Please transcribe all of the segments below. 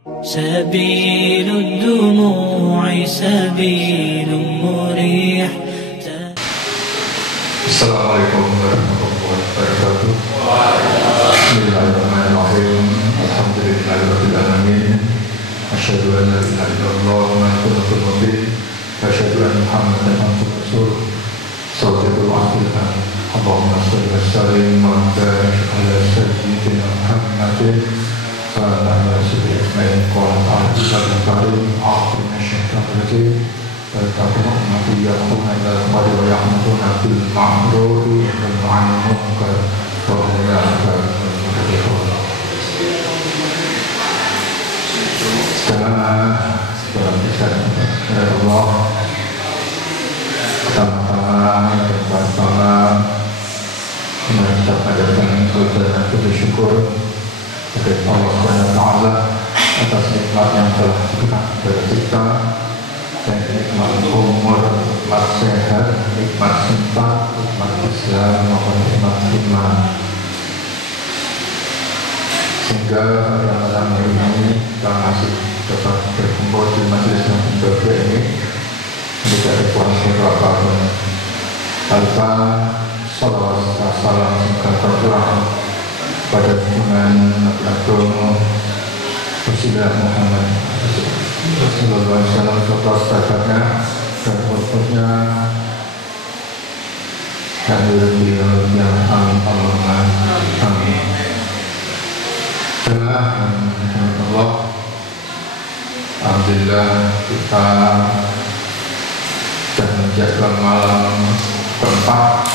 سبيل الدموع سبيل مريح. السلام عليكم ورحمة الله وبركاته. بسم الله الرحمن الرحيم. الحمد لله رب العالمين. أشهد أن لا إله إلا الله وحده لا شريك له وأشهد أن محمدا عبده ورسوله صلى الله عليه وسلم. اللهم صل وسلم وبارك على سيدنا محمد وعلى آله وصحبه أجمعين. قال تعالى في كتابه الكريم أعوذ من الشيطان الرجيم وَيَتَّقُونَ أُمَّتِي يَأْمُرُونَ بِالْمَعْرُوفِ وَيَنْهَوْنَ عَنِ الْمُنكَرِ وَأُولَئِكَ هُمُ الْمُفْلِحُونَ. Jemaah dalam ibadah Allah, pertama-tama mengucapkan dan bersyukur kepada Allah SWT atas nikmat yang telah diberikan kepada kita, dan nikmat umur, nikmat sehat, nikmat sempat, nikmat Islam maupun nikmat iman, sehingga pada malam hari ini kita masih dapat berkumpul di majelis yang berbahagia ini untuk ada kuasa apapun. Tanpa salawat salam singkat tercurah pada junjungan Nabi Agung Rasulullah Muhammad Rasulullah SAW serta sahabatnya dan umatnya dan beliau yang amin Allahumma amin. Dengan Allah, alhamdulillah kita sudah menjaga malam keempat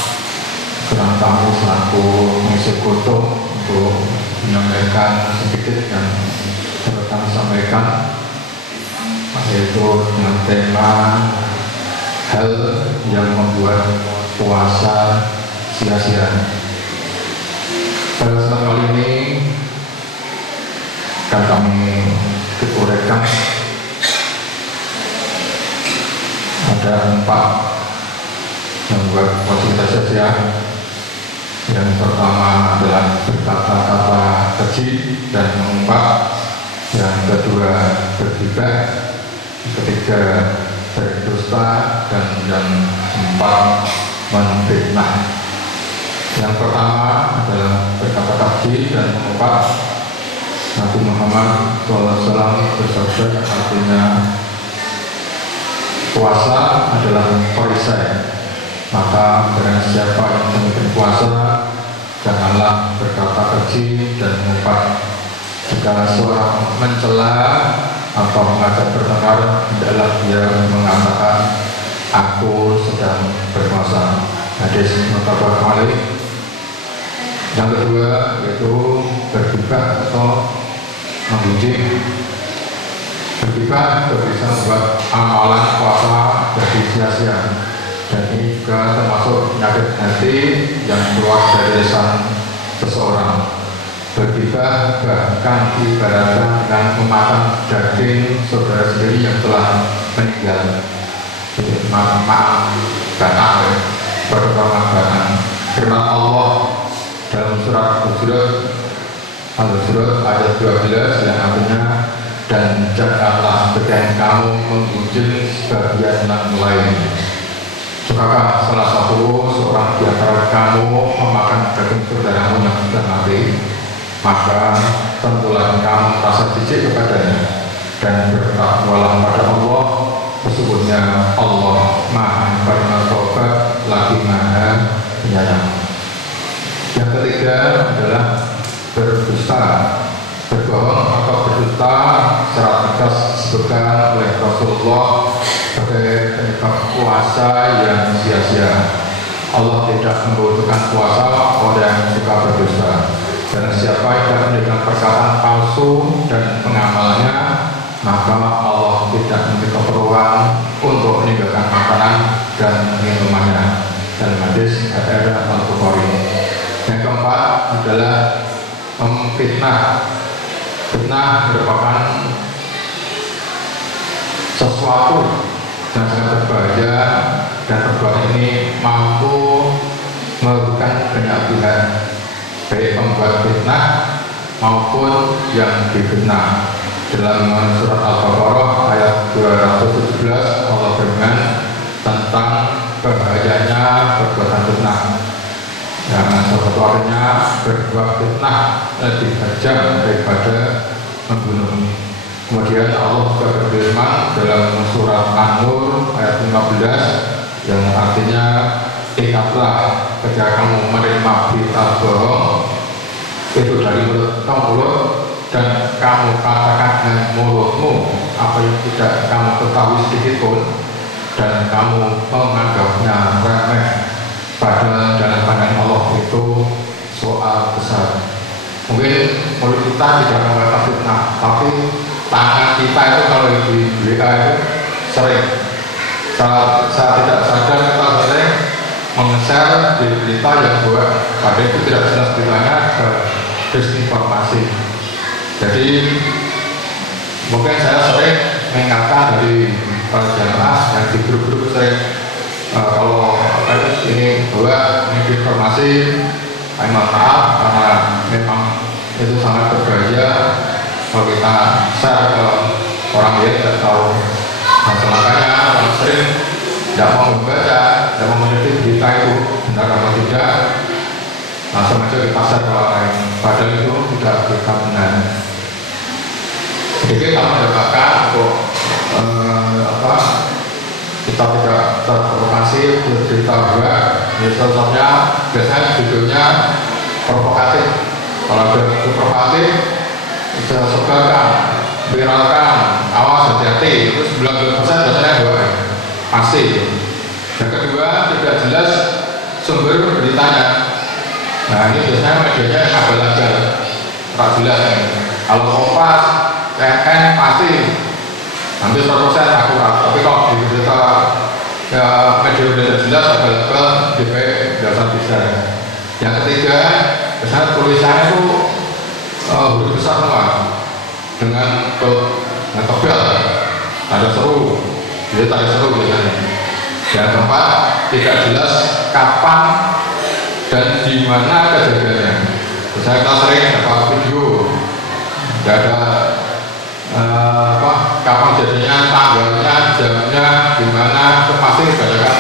kerana tamu selaku mengisi kutub untuk menyampaikan sedikit yang dapat kami sampaikan, yaitu dengan tema hal yang membuat puasa sia-sia. Pada kesempatan kali ini akan kami uraikan ada 4 yang membuat puasa kita sia-sia. Yang pertama adalah berkata-kata keji dan mengumpat, yang kedua bergibah, ketiga berdusta, dan yang keempat menfitnah. Yang pertama adalah berkata keji dan mengumpat. Nabi Muhammad SAW bersabda, artinya puasa adalah perisai. Maka barang siapa yang memimpin puasa, janganlah berkata keji dan mengumpat. Jika seorang mencela atau mengajak bertengkar, hendaklah dia mengatakan, aku sedang berpuasa. Hadis muttafaq alaih. Yang kedua yaitu bergibah atau menggunjing. Bergibah bisa membuat amalan puasa jadi sia-sia, dan ini juga termasuk penyakit hati yang keluar dari lisan seseorang. Bergibah bahkan ibaratkan dengan memakan daging saudara sendiri yang telah meninggal. Jadi maaf berkorban. Firman Allah dalam surat Al-Hujurat ayat 12 yang artinya, dan janganlah sebagian kamu menggunjing sebagian yang lain. Sudahkah salah satu seorang di antara kamu memakan daging saudaramu yang sudah mati, maka tentulah kamu merasa jijik kepadanya dan bertakwalah pada Allah. Sesungguhnya Allah Maha Penerima Taubat lagi Maha Penyayang. Yang ketiga adalah berdusta. Berbohong atau berdusta secara tegas disebutkan oleh Rasulullah sebagai penyebab puasa yang sia-sia. Allah tidak membutuhkan puasa oleh yang suka berdusta. Dan siapa yang menunjukkan perkataan palsu dan pengamalannya, maka Allah tidak memiliki keperluan untuk meninggalkan makanan dan minumannya. Dalam hadis Al-Bukhari. Yang keempat adalah memfitnah. Fitnah merupakan sesuatu yang sangat berbahaya, dan perbuatan ini mampu merugikan banyak pihak, baik pembuat fitnah maupun yang difitnah. Dalam surat Al-Baqarah ayat 217 Allah berfirman tentang bahayanya perbuatan fitnah. Yang salah satunya berbuat fitnah lebih kejam daripada membunuh. Kemudian Allah juga berfirman dalam surat An-Nur ayat 15 yang artinya ingatlah ketika kamu menerima berita bohong itu dari mulut ke mulut dan kamu katakan dengan mulutmu apa yang tidak kamu ketahui sedikit pun dan kamu menganggapnya remeh, padahal dalam pandangan Allah itu soal besar. Mungkin mulut kita tidak mengatakan fitnah, tapi tangan kita itu kalau di WA itu sering saya tidak sadar kita sering meng-share di berita yang buat pada itu tidak jelas beritanya disinformasi. Jadi mungkin saya sering mengingatkan dari para jamaah yang di grup-grup sering kalau ini bahwa ini informasi mohon maaf karena memang itu sangat berbahaya kalau kita share ke orang lain tidak tahu. Makanya orang sering tidak mau membaca, tidak mau meneliti berita itu benar atau tidak, langsung aja kita share ke orang lain, padahal itu tidak berita benar. Jadi kita mendapatkan untuk kita tidak terprovokasi berita buat, misalnya biasanya judulnya provokatif. Kalau ada provokatif, bisa sebarkan, viralkan, awas hati-hati. Terus 90% biasanya buat pasti. Yang kedua tidak jelas sumber beritanya. Nah ini biasanya medianya yang abal-abal, tak jelas. Kalau Kompas, CNN pasti hampir 100% akurat. Tapi kalau di berita ya media tidak jelas abal-abal, DP dasar bisa. Yang ketiga biasanya tulisannya itu huruf besar semua dengan tebal, ada seru, jadi tadi seru biasanya. Yang keempat tidak jelas kapan dan di mana kejadiannya. Misalnya kita sering dapat video, tidak ada kapan jadinya, tanggalnya, jamnya, di mana, itu pasti dibacakan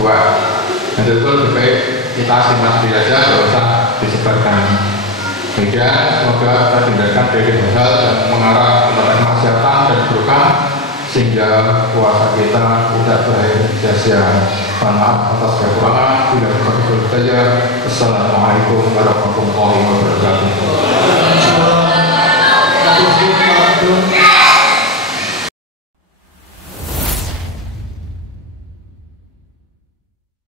buat. Jadi itu lebih baik kita simpan sendiri aja, tidak usah disebarkan. Kemudian semoga kita tindakan dari hal yang mengarah kepada kemaksiatan dan keburukan sehingga puasa kita tidak berakhir sia-sia. Maaf atas kekurangan, bila betul saja. Assalamualaikum warahmatullahi wabarakatuh.